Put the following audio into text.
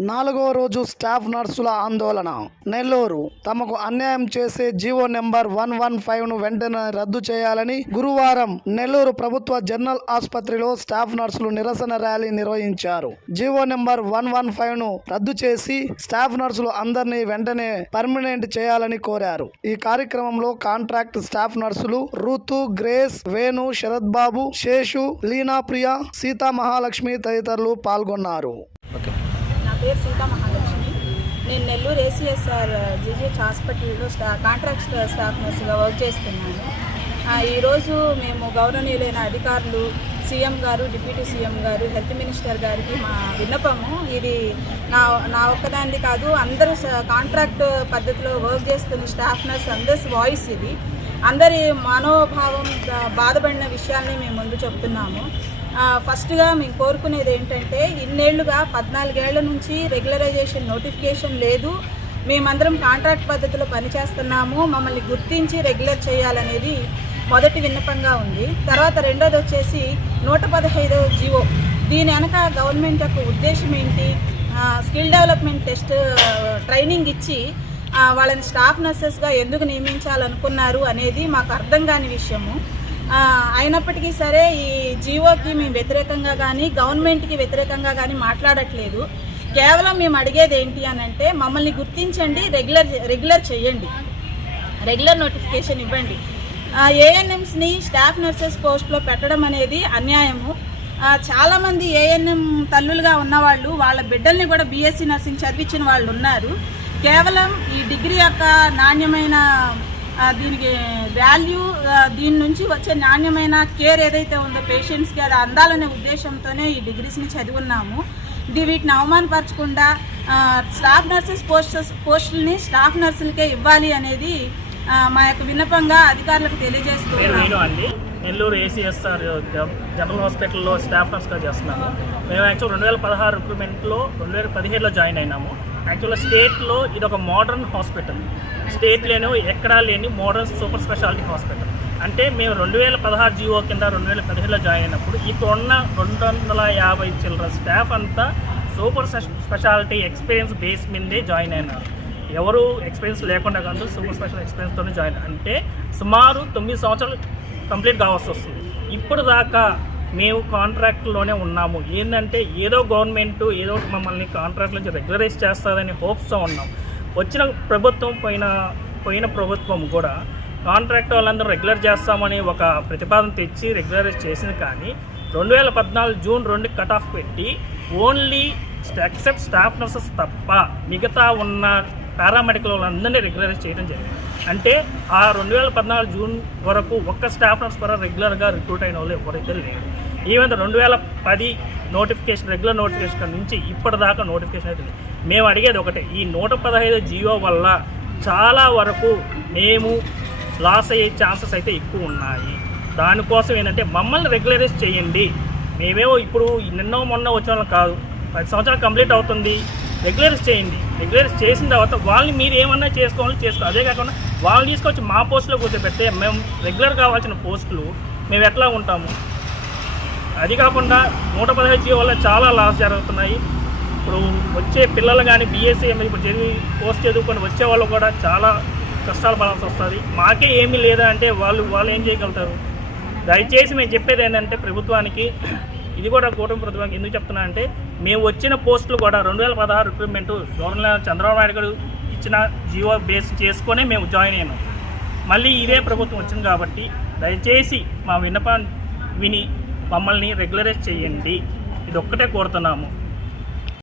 నాలుగో రోజు స్టాఫ్ నర్సుల ఆందోళన. నెల్లూరు తమకు అన్యాయం చేసే జీవో నెంబర్ వన్ వన్ ఫైవ్ను వెంటనే రద్దు చేయాలని గురువారం నెల్లూరు ప్రభుత్వ జనరల్ ఆసుపత్రిలో స్టాఫ్ నర్సులు నిరసన ర్యాలీ నిర్వహించారు. జీవో నెంబర్ వన్ వన్ ఫైవ్ను రద్దు చేసి స్టాఫ్ నర్సులు అందరినీ వెంటనే పర్మనెంట్ చేయాలని కోరారు. ఈ కార్యక్రమంలో కాంట్రాక్ట్ స్టాఫ్ నర్సులు రుతు గ్రేస్ వేణు శరత్ బాబు శేషు లీనా ప్రియ సీతా మహాలక్ష్మి తదితరులు పాల్గొన్నారు. ఓకే. పేరు సీతా మహాలక్ష్మి. నేను నెల్లూరు ఏసీఎస్ఆర్ జీజీహెచ్ హాస్పిటల్లో స్టా కాంట్రాక్ట్ స్టాఫ్ నర్సుగా వర్క్ చేస్తున్నాను. ఈరోజు మేము గౌరవనీయులైన అధికారులు సీఎం గారు డిప్యూటీ సీఎం గారు హెల్త్ మినిస్టర్ గారికి మా విన్నపము. ఇది నా నా ఒక్కదానిది కాదు అందరూ కాంట్రాక్ట్ పద్ధతిలో వర్క్ చేస్తున్న స్టాఫ్ నర్స్ అందరి వాయిస్ ఇది. అందరి మనోభావం బాధపడిన విషయాల్ని మేము ముందు చెప్తున్నాము. ఫస్ట్గా మేము కోరుకునేది ఏంటంటే ఇన్నేళ్ళుగా పద్నాలుగేళ్ళ నుంచి రెగ్యులరైజేషన్ నోటిఫికేషన్ లేదు. మేమందరం కాంట్రాక్ట్ పద్ధతిలో పనిచేస్తున్నాము. మమ్మల్ని గుర్తించి రెగ్యులర్ చేయాలనేది మొదటి విన్నపంగా ఉంది. తర్వాత రెండోది వచ్చేసి నూట పదహైదో జీవో. దీని వెనక గవర్నమెంట్ యొక్క ఉద్దేశం ఏంటి? స్కిల్ డెవలప్మెంట్ టెస్ట్ ట్రైనింగ్ ఇచ్చి వాళ్ళని స్టాఫ్ నర్సెస్గా ఎందుకు నియమించాలనుకున్నారు అనేది మాకు అర్థం కాని విషయము. అయినప్పటికీ సరే ఈ జీవోకి మేము వ్యతిరేకంగా కానీ గవర్నమెంట్కి వ్యతిరేకంగా కానీ మాట్లాడట్లేదు. కేవలం మేము అడిగేది ఏంటి అని అంటే మమ్మల్ని గుర్తించండి రెగ్యులర్ రెగ్యులర్ చేయండి. రెగ్యులర్ నోటిఫికేషన్ ఇవ్వండి. ఏఎన్ఎంస్ని స్టాఫ్ నర్సెస్ పోస్ట్లో పెట్టడం అనేది అన్యాయము. చాలామంది ఏఎన్ఎం తల్లులుగా ఉన్నవాళ్ళు వాళ్ళ బిడ్డల్ని కూడా బీఎస్సీ నర్సింగ్ చదివించిన వాళ్ళు ఉన్నారు. కేవలం ఈ డిగ్రీ యొక్క నాణ్యమైన దీనికి వాల్యూ దీని నుంచి వచ్చే నాణ్యమైన కేర్ ఏదైతే ఉందో పేషెంట్స్కి అది అందాలనే ఉద్దేశంతోనే ఈ డిగ్రీస్ని చదివి ఉన్నాము ఇది వీటిని అవమానపరచకుండా స్టాఫ్ నర్సెస్ పోస్టర్స్ పోస్టుల్ని స్టాఫ్ నర్సులకే ఇవ్వాలి అనేది మా యొక్క విన్నపంగా అధికారులకు పేరు తెలియజేస్తున్నాము నేను అండి నెల్లూరు ఏసీఎస్ఆర్ జనరల్ హాస్పిటల్లో స్టాఫ్ నర్స్గా చేస్తున్నాము మేము యాక్చువల్ రెండు వేల పదహారు రిక్రూట్మెంట్లో రెండు వేల పదిహేడులో జాయిన్ అయినాము. యాక్చువల్గా స్టేట్లో ఇది ఒక మోడర్న్ హాస్పిటల్ స్టేట్లోనే ఎక్కడా లేని మోడర్న్ సూపర్ స్పెషాలిటీ హాస్పిటల్ అంటే మేము రెండు వేల పదహారు జీవో కింద రెండు వేల పదిహేడులో జాయిన్ అయినప్పుడు ఇప్పుడు ఉన్న రెండు వందల యాభై చిల్లర స్టాఫ్ అంతా సూపర్ స్పెషాలిటీ ఎక్స్పీరియన్స్ బేస్ మీదే జాయిన్ అయినారు. ఎవరు ఎక్స్పీరియన్స్ లేకుండా కాదు సూపర్ స్పెషల్ ఎక్స్పీరియన్స్తోనే జాయిన్ అంటే సుమారు తొమ్మిది సంవత్సరాలు కంప్లీట్ కావాల్సి వస్తుంది. ఇప్పుడు దాకా మేము కాంట్రాక్ట్లోనే ఉన్నాము. ఏంటంటే ఏదో గవర్నమెంట్ ఏదో మమ్మల్ని కాంట్రాక్ట్ నుంచి రెగ్యులరైజ్ చేస్తుందని హోప్స్తో ఉన్నాం. వచ్చిన ప్రభుత్వం పోయిన పోయిన ప్రభుత్వం కూడా కాంట్రాక్ట్ వాళ్ళందరూ రెగ్యులర్ చేస్తామని ఒక ప్రతిపాదన తెచ్చి రెగ్యులరైజ్ చేసింది కానీ రెండు వేల పద్నాలుగు జూన్ రెండు కట్ ఆఫ్ పెట్టి ఓన్లీ ఎక్సెప్ట్ స్టాఫ్ నర్సెస్ తప్ప మిగతా ఉన్న పారామెడికల్ వాళ్ళందరినీ రెగ్యులరైజ్ చేయడం జరిగింది. అంటే ఆ రెండు వేల పద్నాలుగు జూన్ వరకు ఒక్క స్టాఫ్ నర్స్ కూడా రెగ్యులర్గా రిక్రూట్ అయిన వాళ్ళు ఎవరైతే లేరు. ఈవెన్ రెండు వేల పది నోటిఫికేషన్ రెగ్యులర్ నోటిఫికేషన్ నుంచి ఇప్పటిదాకా నోటిఫికేషన్ అవుతుంది మేము అడిగేది ఒకటే ఈ నూట పదహైదు జియో వల్ల చాలా వరకు మేము లాస్ అయ్యే ఛాన్సెస్ అయితే ఎక్కువ ఉన్నాయి. దానికోసం ఏంటంటే మమ్మల్ని రెగ్యులరైజ్ చేయండి. మేమేమో ఇప్పుడు నిన్న మొన్న వచ్చిన వాళ్ళం కాదు. పది సంవత్సరాలు కంప్లీట్ అవుతుంది. రెగ్యులరైజ్ చేయండి. రెగ్యులరైజ్ చేసిన తర్వాత వాళ్ళని మీరు ఏమన్నా చేసుకోవాలని చేసుకో అదే కాకుండా వాళ్ళని తీసుకొచ్చి మా పోస్టులో కూర్చోబెడితే మేము రెగ్యులర్ కావాల్సిన పోస్టులు మేము ఎట్లా ఉంటాము? అది కాకుండా నూట పదహైదు జీవో వల్ల చాలా లాస్ జరుగుతున్నాయి. ఇప్పుడు వచ్చే పిల్లలు కానీ బీఎస్సీ ఇప్పుడు చదివి పోస్ట్ చదువుకొని వచ్చే వాళ్ళు కూడా చాలా కష్టాలు పడాల్సి వస్తుంది. మాకే ఏమీ లేదా అంటే వాళ్ళు వాళ్ళు ఏం చేయగలుగుతారు? దయచేసి మేము చెప్పేది ఏంటంటే ప్రభుత్వానికి ఇది కూడా కూటమి ప్రభుత్వానికి ఎందుకు చెప్తున్నా అంటే మేము వచ్చిన పోస్టులు కూడా రెండు వేల పదహారు రిక్రూట్మెంట్ గవర్నర్ చంద్రబాబు నాయుడు గారు ఇచ్చిన జియో బేస్ చేసుకొని మేము జాయిన్ అయ్యాము మళ్ళీ ఇదే ప్రభుత్వం వచ్చింది కాబట్టి దయచేసి మా విన్నపాన్ని విని మమ్మల్ని రెగ్యులరైజ్ చేయండి. ఇది ఒక్కటే కోరుతున్నాము.